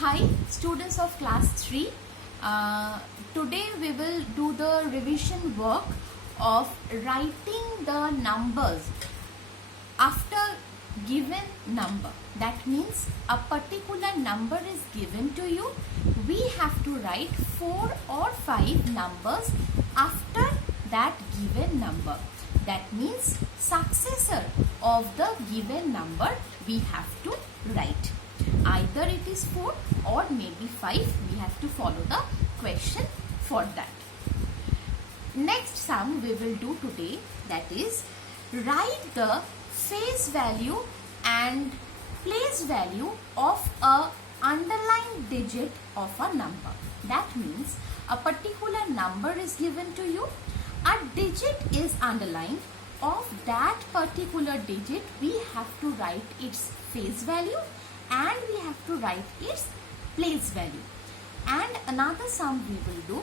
Hi students of class 3. Today we will do the revision work of writing the numbers after given number. That means a particular number is given to you. We have to write 4 or 5 numbers after that given number. That means successor of the given number we have to write. Either it is 4 or maybe 5. We have to follow the question for that. Next sum we will do today, that is write the face value and place value of a underlined digit of a number. That means a particular number is given to you. A digit is underlined. Of that particular digit we have to write its face value and we have to write its place value. And another sum we will do,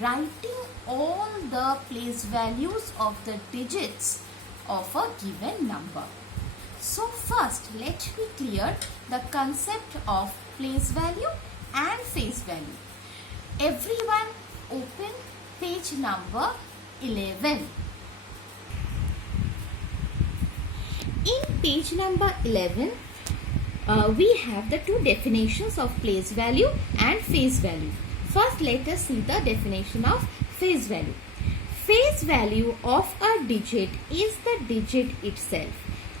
writing all the place values of the digits of a given number. So first let me clear the concept of place value and face value. Everyone open page number 11. In page number 11, we have the two definitions of place value and face value. First, let us see the definition of face value. Face value of a digit is the digit itself.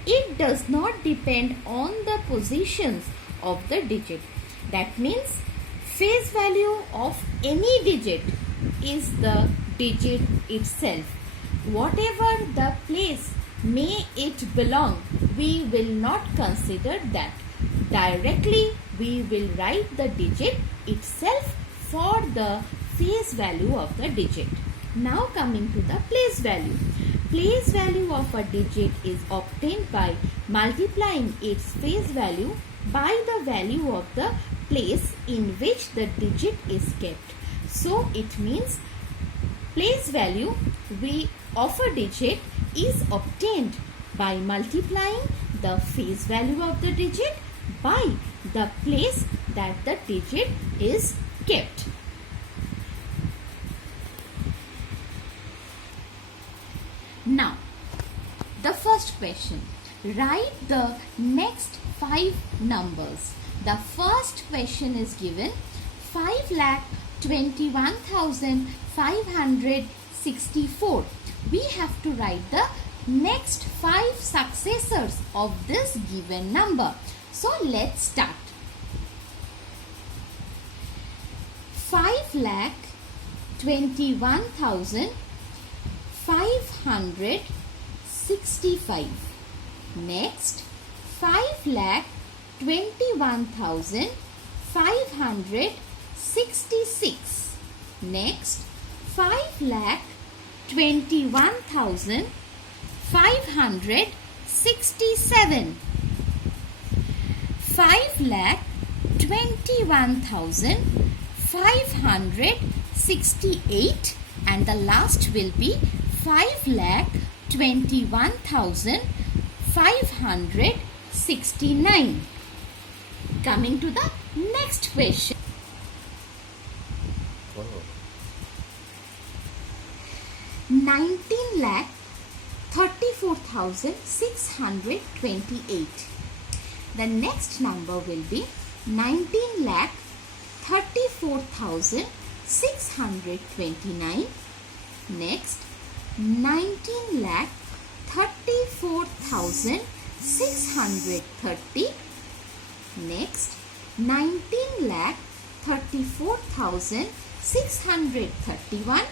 It does not depend on the positions of the digit. That means face value of any digit is the digit itself. Whatever the place may it belong, we will not consider that. Directly we will write the digit itself for the face value of the digit. Now coming to the place value. Place value of a digit is obtained by multiplying its face value by the value of the place in which the digit is kept. So it means place value of a digit is obtained by multiplying the face value of the digit by the place that the digit is kept. Now, the first question. Write the next 5 numbers. The first question is given 5,21,564. We have to write the next 5 successors of this given number. So let's start. 5,21,565. Next, 5,21,566. Next, 5,21,567. 5,21,568, and the last will be 5,21,569. Coming to the next question. 19,34,628. The next number will be 19,34,629. Next, 19,34,630. Next, 19,34,631.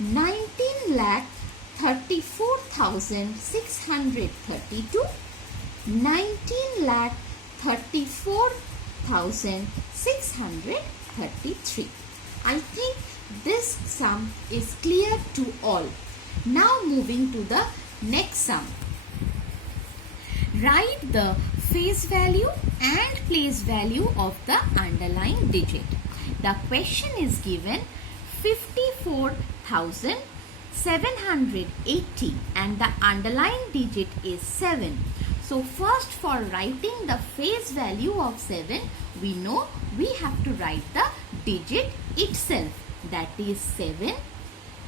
19,34,632. 19,34,633. I think this sum is clear to all. Now moving to the next sum. Write the face value and place value of the underlying digit. The question is given 54,780 and the underlying digit is 7. So first, for writing the face value of 7, we know we have to write the digit itself, that is 7.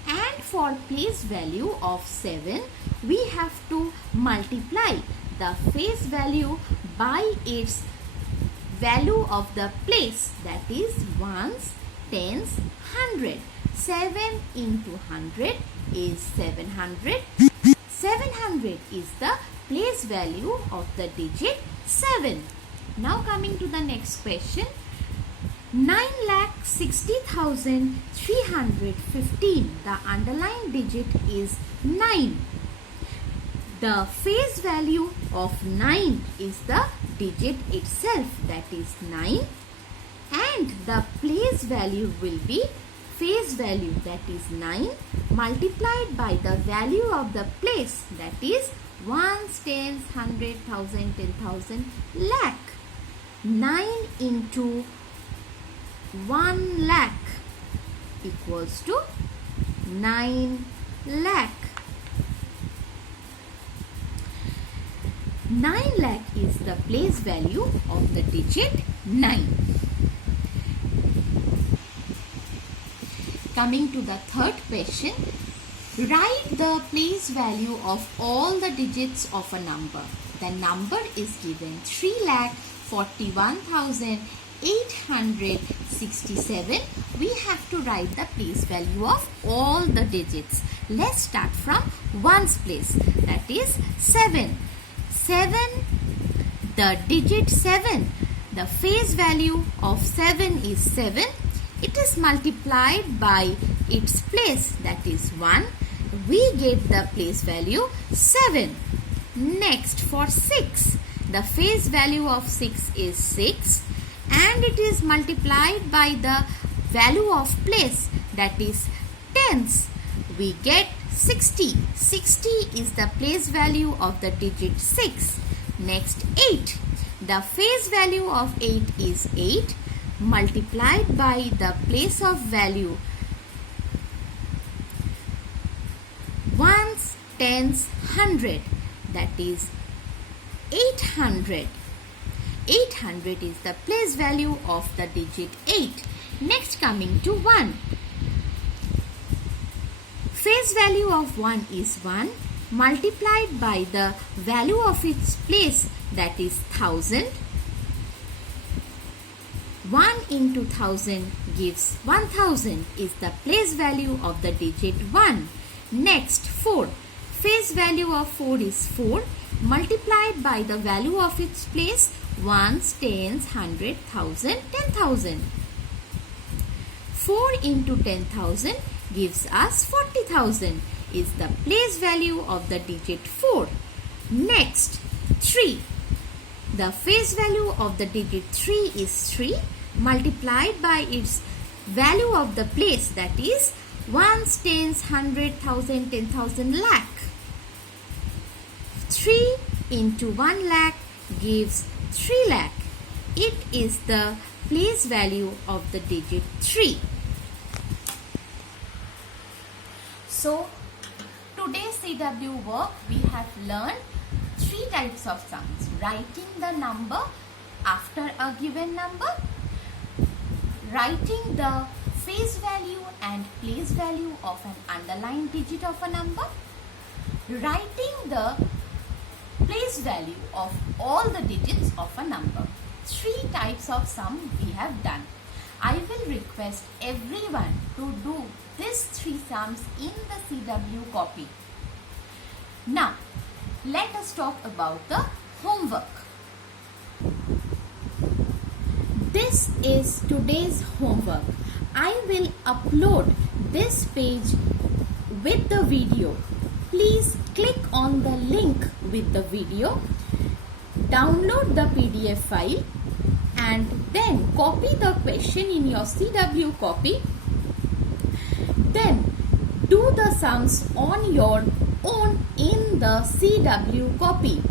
And for place value of 7, we have to multiply the face value by its value of the place, that is ones, tens, 100. 7 into 100 is 700. 700 is the place value of the digit 7. Now coming to the next question. 9,60,315. The underlined digit is 9. The face value of 9 is the digit itself, that is 9. And the place value will be face value, that is 9, multiplied by the value of the place, that is ones, tens, 100, 1,000, 10,000, lakh. 9 into 1 lakh equals to 9 lakh. 9 lakh is the place value of the digit 9. Coming to the third question, write the place value of all the digits of a number. The number is given 3,41,867. We have to write the place value of all the digits. Let's start from ones place, that is 7. 7, the digit 7, the face value of 7 is 7. It is multiplied by its place, that is 1. We get the place value 7. Next, for 6, the face value of 6 is 6 and it is multiplied by the value of place, that is tens. We get 60. 60 is the place value of the digit 6. Next, 8. The face value of 8 is 8 multiplied by the place of value ones, tens, 100, that is 800. 800 is the place value of the digit 8. Next, coming to 1. Face value of 1 is 1 multiplied by the value of its place, that is 1000. 1 into 1000 gives 1000 is the place value of the digit 1. Next, 4. Face value of 4 is 4 multiplied by the value of its place, ones, tens, 100, 1000, 10,000. 4 into 10,000 gives us 40,000 is the place value of the digit 4. Next, 3. The face value of the digit 3 is 3 multiplied by its value of the place, that is ones, tens, 100, 1,000, 10,000, lakh. 3 into 1 lakh gives 3 lakh. It is the place value of the digit 3. So, today's CW work, we have learned 3 types of sums. Writing the number after a given number, writing the face value and place value of an underlined digit of a number, writing the place value of all the digits of a number. 3 types of sum we have done. I will request everyone to do these 3 sums in the CW copy. Now, let us talk about the homework. This is today's homework. I will upload this page with the video. Please click on the link with the video, download the PDF file and then copy the question in your CW copy. Then do the sums on your own in the CW copy.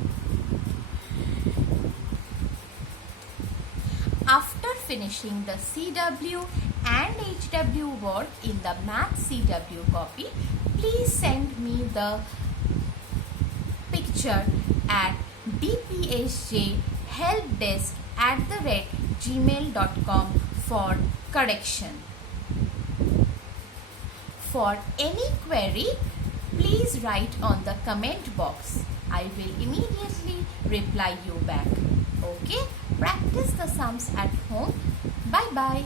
After finishing the CW and HW work in the Math CW copy, please send me the picture at dpsjhelpdesk@gmail.com for correction. For any query, please write on the comment box. I will immediately reply you back. Okay? Practice the sums at home. Bye bye.